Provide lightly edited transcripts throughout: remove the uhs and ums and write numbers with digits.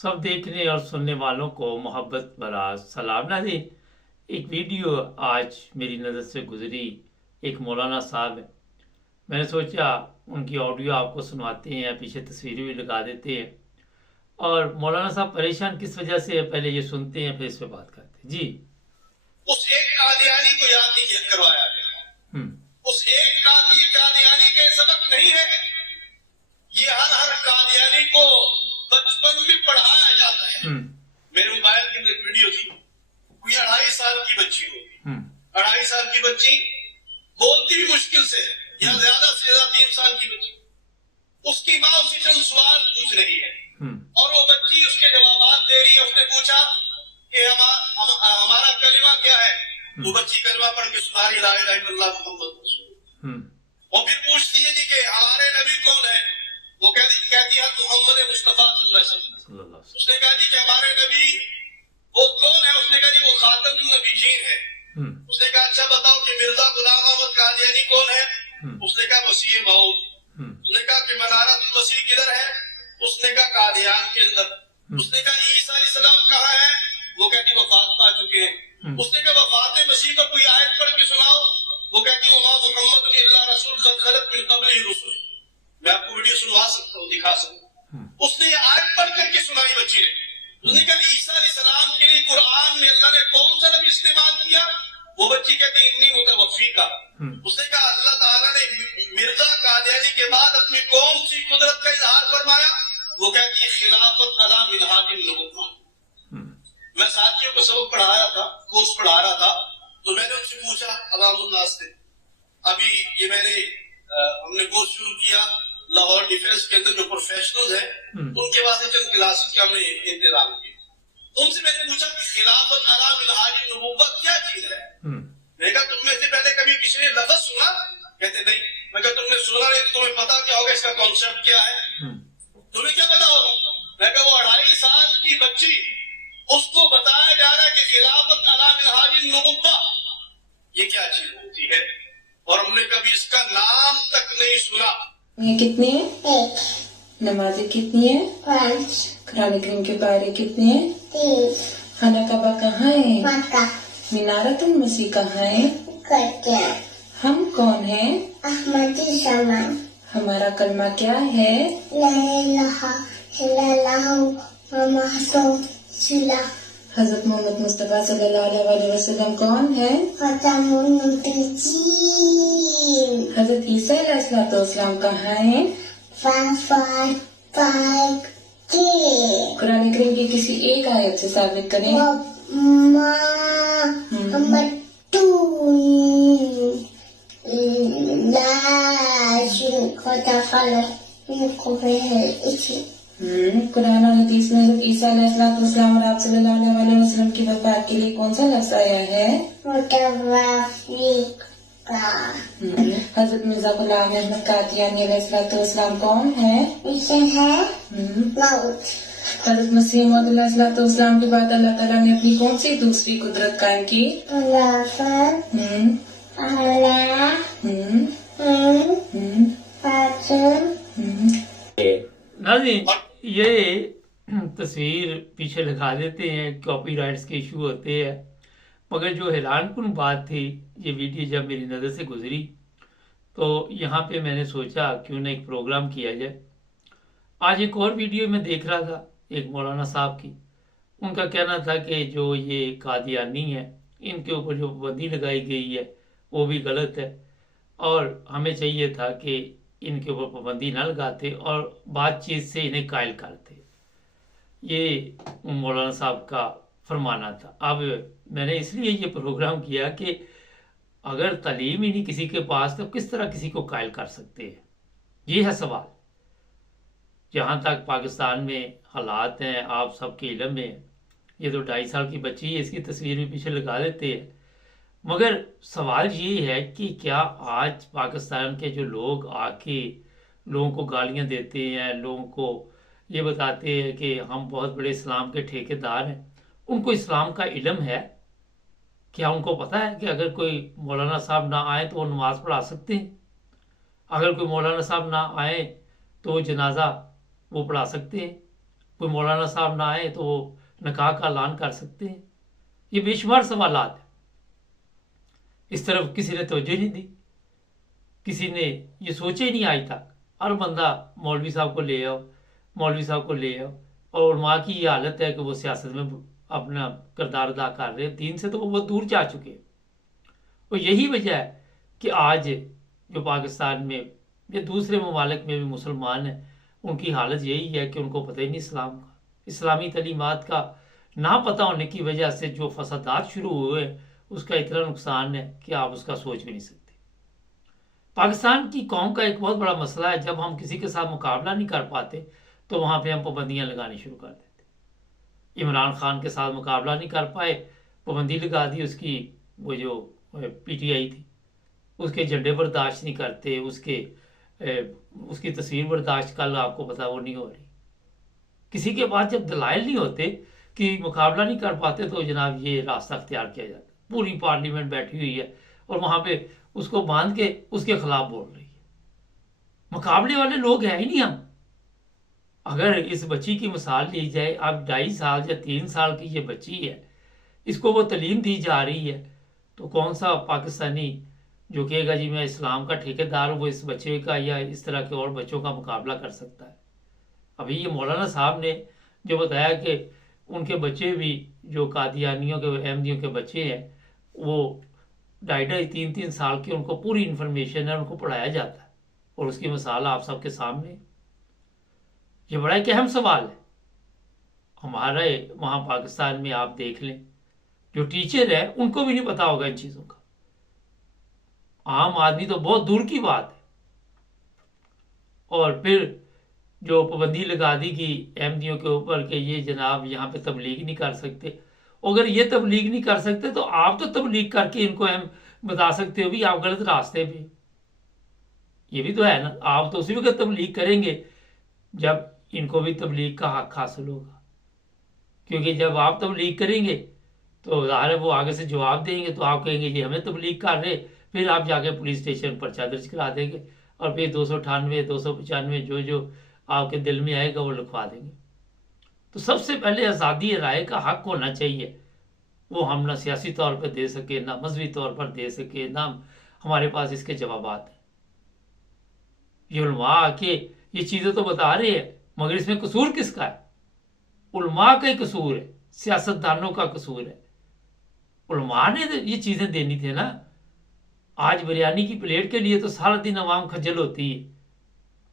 सब देखने और सुनने वालों को मोहब्बत भरा सलाम नाज़रीन। एक वीडियो आज मेरी नज़र से गुजरी, एक मौलाना साहब है। मैंने सोचा उनकी ऑडियो आपको सुनवाते हैं, पीछे तस्वीरें भी लगा देते हैं। और मौलाना साहब परेशान किस वजह से है, पहले ये सुनते हैं फिर इस पे बात करते हैं। जी। उस एक कादियानी को याद नहीं करवाया गया। उस एक कादियानी के सबक नहीं है। ये हर कादियानी को बचपन में पढ़ाया जाता है। मेरे मोबाइल के अंदर वीडियो थी, कोई 2.5 साल की बच्ची होगी, 2.5 साल की बच्ची बोलती भी मुश्किल से है, या ज्यादा से ज्यादा 3 साल की बच्ची। उसकी माँ उसी चंद सवाल पूछ रही है और वो बच्ची उसके जवाब दे रही है। उसने पूछा कि हमारा कलिमा क्या है? वो बच्ची कलिमा पढ़ के सुना रही, ला इलाहा इल्लल्लाह मुहम्मद रसूलुल्लाह। और फिर पूछती है जी कि हमारे नबी कौन है? वो कहती है मोहम्मद मुस्तफा सल्लल्लाहु अलैहि वसल्लम। उसने कहा जी कि हमारे नबी वो कौन है? उसने कहा जी वो खातमुन नबीयीन है। उसने कहा अच्छा बताओ कि मिर्जा गुलाम अहमद कादियानी कौन है? उसने कहा मसीह मऊद। उसने कहा कि मनारतुल मसीह किधर है? उसने कहा कादियान के अंदर। उसने कहा ईसा अलैहिस्सलाम कहाँ है? वो कहती वफात पा चुके हैं। उसने कहा वफात मसीह पर कोई आयत पढ़ के सुनाओ। वो कहती वमा मुहम्मद इल्ला रसूल क़द खलत मिन क़ब्लिही रुसूल। मैं आपको वीडियो सुनवा सकता हूँ, दिखा सकता हूँ। उसने ये आयत पढ़ करके सुनाई बच्ची ने। उसने कहा ईसा अलैहिस्सलाम के लिए कुरान में अल्लाह ने कौन सा लफ्ज़ इस्तेमाल किया? वो बच्ची कहती इन्नी मुतवफ़्फ़िका। उसने कहा अल्लाह ताला ने मिर्जा कादियानी के बाद अपनी कौन सी कुदरत का इजहार फरमाया? वो कहती है खिलाफत अला मिनहाजिल नबुव्वह। मैं साथियों को सबक पढ़ाया था, कोर्स पढ़ा रहा था, तो मैंने उनसे पूछा अवामुन्नास से, अभी ये हमने कोर्स शुरू किया लाहौर डिफेंस के अंदर, जो प्रोफेशनल्स हैं उनके वास्ते चंद क्लासेस का हमने इंतजाम किया। उनसे मैंने पूछा कि खिलाफत अला मिनहाजिल नबुव्वह क्या चीज है? मैंने कहा तुम में से पहले कभी किसी ने लफ्ज सुना? कहते नहीं। मैं कहा तुमने सुना नहीं तो तुम्हें पता क्या होगा, इसका कॉन्सेप्ट क्या है? तुम्हें क्या पता होगा? मैं कहा वो 2.5 साल की बच्ची, उसको बताया जा रहा है कि खिलाफत अला मिनहाजिल नबुव्वह ये क्या चीज होती है, और हमने कभी इसका नाम तक नहीं सुना। ये कितने हैं? नमाजें कितनी है? 5। कुरान करीम के पारे कितने हैं? 3। खाना काबा कहाँ है? मक्का। मीनारतुल मसीह कहाँ है? करके। हम कौन हैं? अहमदी समान। हमारा कलमा क्या है? ला इलाहा इल्लल्लाह मुहम्मद रसूलुल्लाह। हजरत मोहम्मद मुस्तफा सल्लल्लाहु अलैहि वसल्लम कौन है? खातमुन नबीयीन। हजरत ईसा अलैहिस्सलाम कहाँ है? कुरान करीम की किसी एक आयत से साबित करें। कुरान और हदीस में हज़रत ईसा अलैहिस्सलाम और आप सल्लल्लाहु अलैहि वसल्लम की वफ़ात के लिए कौन सा लफ्ज़ आया है? हज़रत मिर्जा गुलाम अहमद कादियानी अलैहिस्सलाम कौन है? हज़रत मसीह मौद अलैहिस्सलाम के बाद अल्लाह ताला ने अपनी कौन सी दूसरी कुदरत कायम की? नाज़रीन, ये तस्वीर पीछे लगा देते हैं, कॉपीराइट्स के इशू होते हैं। मगर जो हैरानकुन बात थी, ये वीडियो जब मेरी नज़र से गुजरी तो यहाँ पे मैंने सोचा क्यों ना एक प्रोग्राम किया जाए। आज एक और वीडियो में देख रहा था एक मौलाना साहब की। उनका कहना था कि जो ये कादियानी है, इनके ऊपर जो पाबंदी लगाई गई है वो भी गलत है, और हमें चाहिए था कि इनके ऊपर पाबंदी ना लगाते और बातचीत से इन्हें कायल करते। ये मौलाना साहब का फरमाना था। अब मैंने इसलिए ये प्रोग्राम किया कि अगर तालीम ही नहीं किसी के पास, तो किस तरह किसी को कायल कर सकते हैं? ये है सवाल। जहाँ तक पाकिस्तान में हालात हैं, आप सबके इल्म में है। ये तो 2.5 साल की बच्ची है, इसकी तस्वीर भी पीछे लगा देते हैं। मगर सवाल ये है कि क्या आज पाकिस्तान के जो लोग आके लोगों को गालियां देते हैं, लोगों को ये बताते हैं कि हम बहुत बड़े इस्लाम के ठेकेदार हैं, उनको इस्लाम का इल्म है? क्या उनको पता है कि अगर कोई मौलाना साहब ना आए तो वो नमाज पढ़ा सकते हैं? अगर कोई मौलाना साहब ना आए तो जनाजा वो पढ़ा सकते हैं? कोई मौलाना साहब ना आए तो वो निकाह का ऐलान कर सकते हैं। ये बेशुमार सवालात हैं, इस तरफ किसी ने तवज्जो नहीं दी, किसी ने ये सोचा ही नहीं आज तक। हर बंदा मौलवी साहब को ले आओ, मौलवी साहब को ले आओ, और उलमा की ये हालत है कि वो सियासत में अपना किरदार अदा कर रहे हैं, दीन से तो वो बहुत दूर जा चुके हैं। और यही वजह है कि आज जो पाकिस्तान में या दूसरे ममालिक में भी मुसलमान हैं, उनकी हालत यही है कि उनको पता ही नहीं इस्लाम का, इस्लामी तलीमात का ना पता होने की वजह से जो फसादात शुरू हुए उसका इतना नुकसान है कि आप उसका सोच भी नहीं सकते। पाकिस्तान की कौम का एक बहुत बड़ा मसला है, जब हम किसी के साथ मुकाबला नहीं कर पाते तो वहाँ पे हम पाबंदियाँ लगानी शुरू कर देते। इमरान खान के साथ मुकाबला नहीं कर पाए, पाबंदी लगा दी उसकी, वो जो PTI थी उसके झंडे बर्दाश्त नहीं करते, उसकी तस्वीर बर्दाश्त, कल आपको पता वो नहीं हो रही। किसी के पास जब दलाइल नहीं होते कि मुकाबला नहीं कर पाते तो जनाब ये रास्ता अख्तियार किया जाता है। पूरी पार्लियामेंट बैठी हुई है और वहाँ पे उसको बांध के उसके खिलाफ बोल रही है। मुकाबले वाले लोग हैं ही नहीं हम। अगर इस बच्ची की मिसाल ली जाए, अब 2.5 साल या 3 साल की ये बच्ची है, इसको वो तालीम दी जा रही है, तो कौन सा पाकिस्तानी जो कहेगा जी मैं इस्लाम का ठेकेदार हूँ, वो इस बच्चे का या इस तरह के और बच्चों का मुकाबला कर सकता है? अभी ये मौलाना साहब ने जो बताया कि उनके बच्चे भी जो कादियानियों के अहमदियों के बच्चे हैं वो 2.5-3 साल के, उनको पूरी इन्फॉर्मेशन है, उनको पढ़ाया जाता है, और उसकी मिसाल आप सबके सामने। ये बड़ा एक अहम सवाल है। हमारे वहाँ पाकिस्तान में आप देख लें, जो टीचर है उनको भी नहीं पता होगा इन चीज़ों का, आम आदमी तो बहुत दूर की बात है। और फिर जो पाबंदी लगा दी कि अहमदियों के ऊपर कि ये जनाब यहाँ पे तबलीग नहीं कर सकते। अगर ये तबलीग नहीं कर सकते तो आप तो तबलीग करके इनको अहम बता सकते हो भी आप गलत रास्ते पे, ये भी तो है ना। आप तो उसी वक्त तबलीग करेंगे जब इनको भी तबलीग का हक हासिल होगा, क्योंकि जब आप तबलीग करेंगे तो ज़ाहिर है वो आगे से जवाब देंगे, तो आप कहेंगे ये हमें तबलीग कर रहे, फिर आप जाके पुलिस स्टेशन पर्चा दर्ज करा देंगे और फिर 298 295 जो आपके दिल में आएगा वो लिखवा देंगे। तो सबसे पहले आज़ादी राय का हक होना चाहिए, वो हम ना सियासी तौर पर दे सके, ना मजहबी तौर पर दे सके, ना हमारे पास इसके जवाबात हैं। ये उलमा आके ये चीज़ें तो बता रहे हैं, मगर इसमें कसूर किसका है? उलमा का ही कसूर है, सियासतदानों का कसूर है। उलमा ने ये चीज़ें देनी थी ना। आज बिरयानी की प्लेट के लिए तो सारा दिन आवाम खज्जल होती है,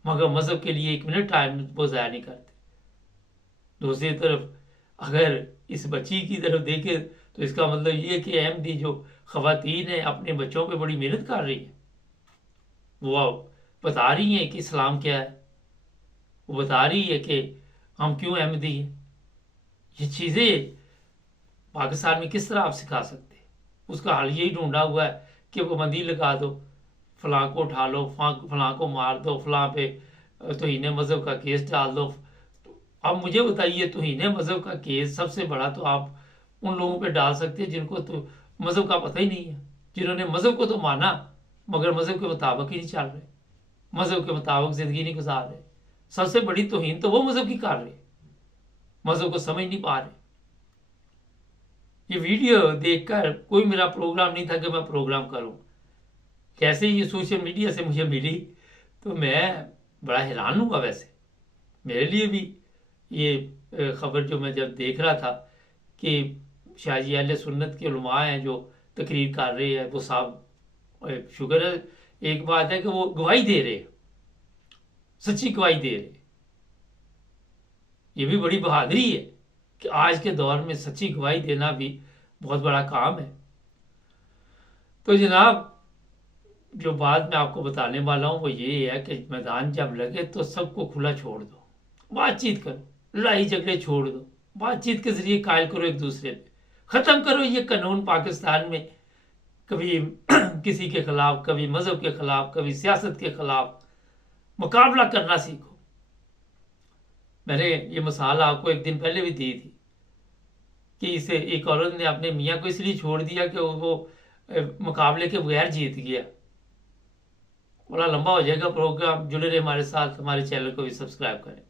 मगर मजहब के लिए 1 मिनट टाइम वो ज़ाया नहीं करते। दूसरी तरफ अगर इस बच्ची की तरफ देखे तो इसका मतलब ये कि अहमदी जो ख़वातीन है अपने बच्चों पे बड़ी मेहनत कर रही है, वो बता रही हैं कि इस्लाम क्या है, वो बता रही है कि हम क्यों अहमदी हैं। ये चीज़ें पाकिस्तान में किस तरह आप सिखा सकते हैं? उसका हल यही ढूंढा हुआ है कि पाबंदी लगा दो, फलां को उठा लो, फलां को मार दो, फलां पे तौहीन मज़हब का केस डाल दो। अब मुझे बताइए, तौहीन मज़हब का केस सबसे बड़ा तो आप उन लोगों पे डाल सकते हैं जिनको तो मज़हब का पता ही नहीं है, जिन्होंने मज़हब को तो माना मगर मज़हब के मुताबिक ही नहीं चल रहे, मज़हब के मुताबिक ज़िंदगी नहीं गुजार रहे। सबसे बड़ी तौहीन तो वो मज़हब की कर रहे, मज़हब को समझ नहीं पा रहे। ये वीडियो देखकर कोई मेरा प्रोग्राम नहीं था कि मैं प्रोग्राम करूं। जैसे ये सोशल मीडिया से मुझे मिली तो मैं बड़ा हैरान हुआ। वैसे मेरे लिए भी ये खबर जो मैं जब देख रहा था कि शायद अहले सुन्नत के उलमा हैं जो तकरीर कर रहे हैं, वो साहब शुक्र है, एक बात है कि वो गवाही दे रहे, सच्ची गवाही दे रहे। ये भी बड़ी बहादुरी है कि आज के दौर में सच्ची गवाही देना भी बहुत बड़ा काम है। तो जनाब जो बात मैं आपको बताने वाला हूँ वो ये है कि मैदान जब लगे तो सबको खुला छोड़ दो, बातचीत करो, लड़ाई झगड़े छोड़ दो, बातचीत के जरिए कायल करो एक दूसरे पे, ख़त्म करो ये कानून पाकिस्तान में कभी किसी के खिलाफ, कभी मज़हब के खिलाफ, कभी सियासत के खिलाफ मुकाबला करना सीखो। मैंने ये मिसाल आपको एक दिन पहले भी दी थी कि इसे एक औरत ने अपने मियाँ को इसलिए छोड़ दिया कि वो मुकाबले के बगैर जीत गया। बड़ा लंबा हो जाएगा प्रोग्राम, जुड़े रहे हमारे साथ, हमारे चैनल को भी सब्सक्राइब करें।